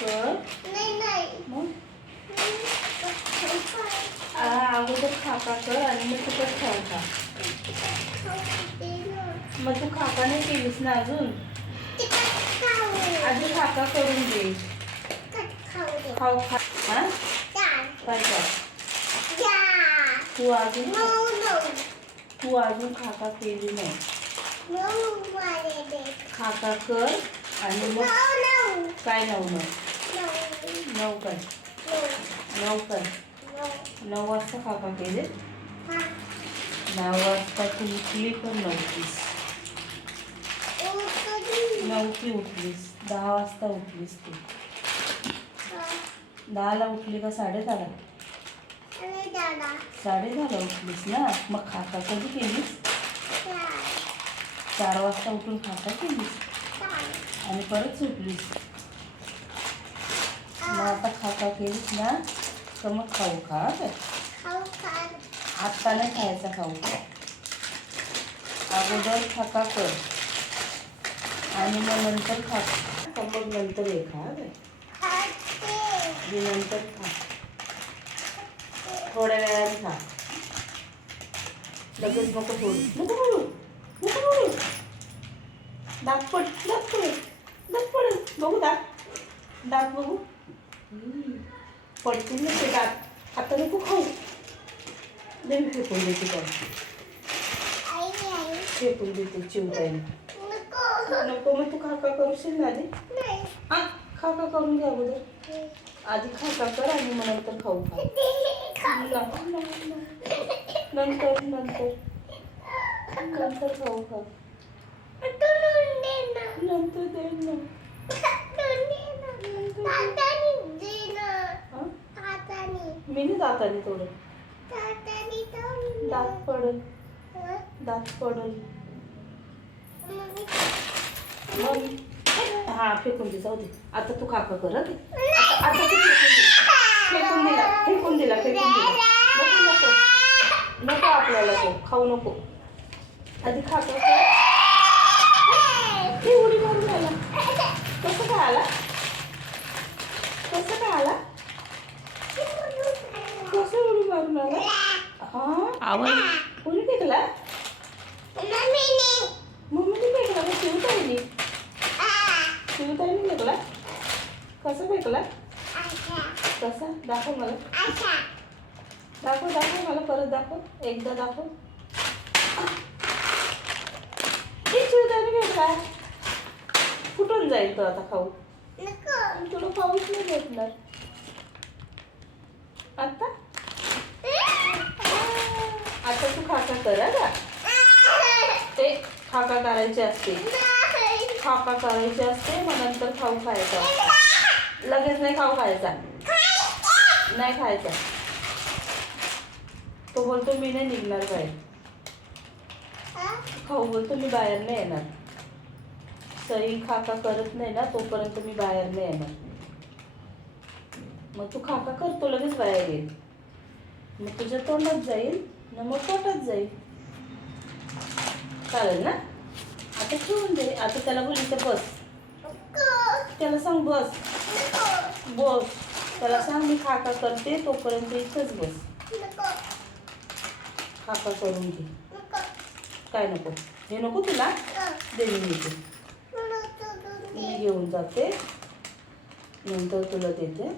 कर मग? आ, अगोदर खाका कर आणि मग तुझं खेळता मग तू खाका नाही केलीस ना अजून? आधी खाका करून घे. खाऊ खा. काय तू अजून तू अजून खाका केली नाही. खाता कर आणि मग काय नऊ नऊ नऊ काय? नऊ काय? नऊ वाजता खाका केले? नऊ वाजता तू उठली पण नव्हतीस नऊ की उठलीस. दहा वाजता उठलीस तू. दहाला उठली का साडे दहाला साडे दहाला उठलीस ना? मग खाका कधी केलीस? चार वाजता उठून खाता केलीस? आणि परत सुटलीस मग आता खाता केलीस ना तर मग खाऊ खा आत्ता नाही खायचा खाऊ अगोदर खाका कर. आणि मग नंतर खा. मग नंतर हे? खा आणि नंतर खा. थोड्या वेळाने खा. लगेच नको सोडू दात पड दात पड दात पड बघू दात दात बघू पडतील ना ते दात आता नको खाऊ दे मी फेकून देते पण फेकून देते चिवताईने नको मग तू खाका करूशील ना आधी हा खाका करून घ्या अगोदर आधी खाका कर आणि मग नंतर खाऊ खा नको, नंतर नंतर. नंतर खाऊ खा नंतर दे ना? मी नाही दाताने थोडं दात पडल. दात पडल. मग हा फेकून दे जाऊ दे. आता तू खाका कर. आता आता तू फेकून दे. फेकून दिला फेकून दिला फेकून दिला नको नको. नको आपल्याला तो. खाऊ नको. आधी खाका कर ते उडी मारून आला कसं काय आला? कसं काय आला? कसं उडी मारून आला हा? आवाज. कोणी फेकला? मम्मीने फेकला का? शिवताईने? शिवताईने फेकला? कसं फेकला? कसा? दाखव मला. दाखव दाखव मला परत दाखव. एकदा दाखव हे शिवताईने फेकला जाईल तो आता खाऊ तुला पाऊस नाही भेटणार आता? आता तू खाका कर हा का ते खाका करायचे असते. खाका करायचे असते मग नंतर खाऊ खायचा. लगेच नाही खाऊ खायचा. नाही खायचा. तो बोलतो मी नाही निघणार बाहेर. खाऊ बोलतो मी बाहेर नाही येणार. सई खाका करत नाही ना तोपर्यंत मी बाहेर नाही येणार. मग तू खाका करतो लगेच बाहेर येईल मग तुझ्या तोंडात जाईल ना मग पोटात जाईल. चालेल ना? आता ठेवून दे. आता त्याला बोल तर बस. त्याला सांग बस. बस. त्याला सांग मी खाका करते तोपर्यंत इथंच बस. खाका करून घे. काय नको? हे नको तुला? दे मी मी घेऊन जाते. नंतर तुला देते.